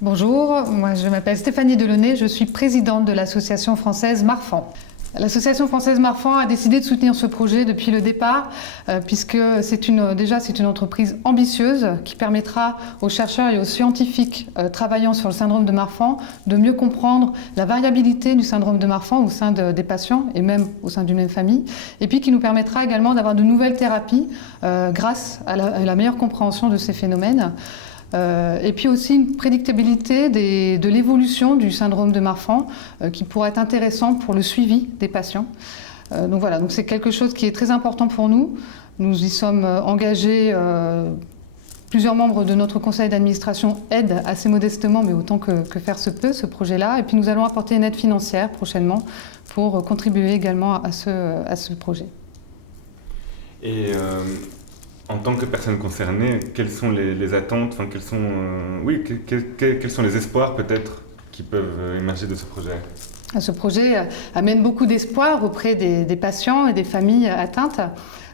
Bonjour, moi je m'appelle Stéphanie Delaunay, je suis présidente de l'association française Marfan. L'association française Marfan a décidé de soutenir ce projet depuis le départ, puisque c'est une entreprise ambitieuse qui permettra aux chercheurs et aux scientifiques travaillant sur le syndrome de Marfan de mieux comprendre la variabilité du syndrome de Marfan au sein des patients et même au sein d'une même famille, et puis qui nous permettra également d'avoir de nouvelles thérapies grâce à la meilleure compréhension de ces phénomènes. Et puis aussi une prédictabilité de l'évolution du syndrome de Marfan qui pourrait être intéressant pour le suivi des patients. Donc voilà, donc c'est quelque chose qui est très important pour nous. Nous y sommes engagés, plusieurs membres de notre conseil d'administration aident assez modestement, mais autant que faire se peut, ce projet-là. Et puis nous allons apporter une aide financière prochainement pour contribuer également à ce projet. Et en tant que personne concernée, quelles sont les attentes, enfin, quels sont les espoirs peut-être qui peuvent émerger de ce projet? Ce projet amène beaucoup d'espoir auprès des patients et des familles atteintes.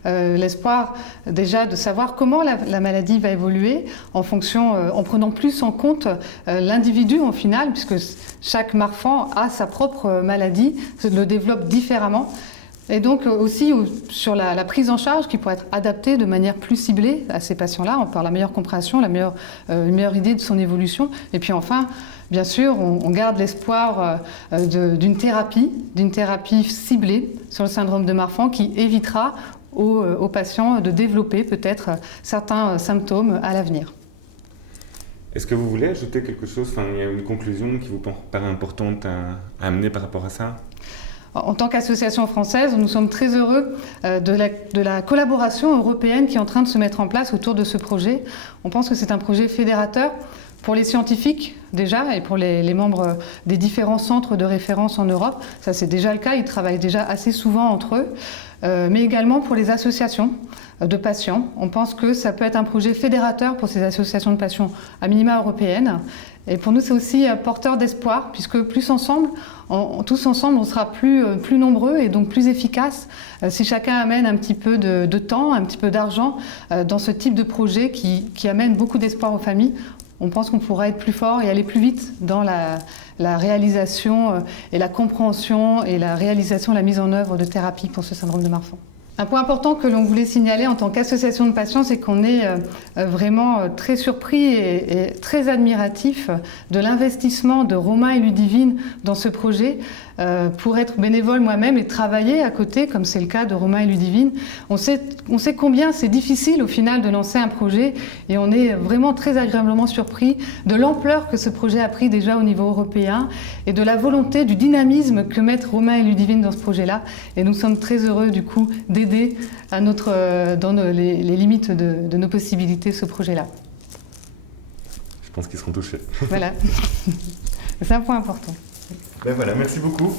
L'espoir déjà de savoir comment la maladie va évoluer en prenant plus en compte l'individu en final, puisque chaque Marfan a sa propre maladie, le développe différemment. Et donc aussi sur la prise en charge qui pourrait être adaptée de manière plus ciblée à ces patients-là, par la meilleure compréhension, une meilleure idée de son évolution. Et puis enfin, bien sûr, on garde l'espoir d'une thérapie ciblée sur le syndrome de Marfan qui évitera aux patients de développer peut-être certains symptômes à l'avenir. Est-ce que vous voulez ajouter quelque chose? Enfin, il y a une conclusion qui vous paraît importante à amener par rapport à ça? En tant qu'association française, nous sommes très heureux de la collaboration européenne qui est en train de se mettre en place autour de ce projet. On pense que c'est un projet fédérateur pour les scientifiques déjà et pour les membres des différents centres de référence en Europe. Ça c'est déjà le cas, ils travaillent déjà assez souvent entre eux, mais également pour les associations de patients. On pense que ça peut être un projet fédérateur pour ces associations de patients à minima européennes. Et pour nous, c'est aussi porteur d'espoir, puisque tous ensemble, on sera plus nombreux et donc plus efficaces si chacun amène un petit peu de temps, un petit peu d'argent dans ce type de projet qui amène beaucoup d'espoir aux familles. On pense qu'on pourra être plus fort et aller plus vite dans la réalisation et la compréhension et la mise en œuvre de thérapies pour ce syndrome de Marfan. Un point important que l'on voulait signaler en tant qu'association de patients, c'est qu'on est vraiment très surpris et très admiratif de l'investissement de Romain et Ludivine dans ce projet. Pour être bénévole moi-même et travailler à côté, comme c'est le cas de Romain et Ludivine, on sait combien c'est difficile au final de lancer un projet et on est vraiment très agréablement surpris de l'ampleur que ce projet a pris déjà au niveau européen et de la volonté, du dynamisme que mettent Romain et Ludivine dans ce projet-là. Et nous sommes très heureux du coup d'aider dans les limites de nos possibilités ce projet-là. Je pense qu'ils seront touchés. Voilà, c'est un point important. Ben voilà, merci beaucoup.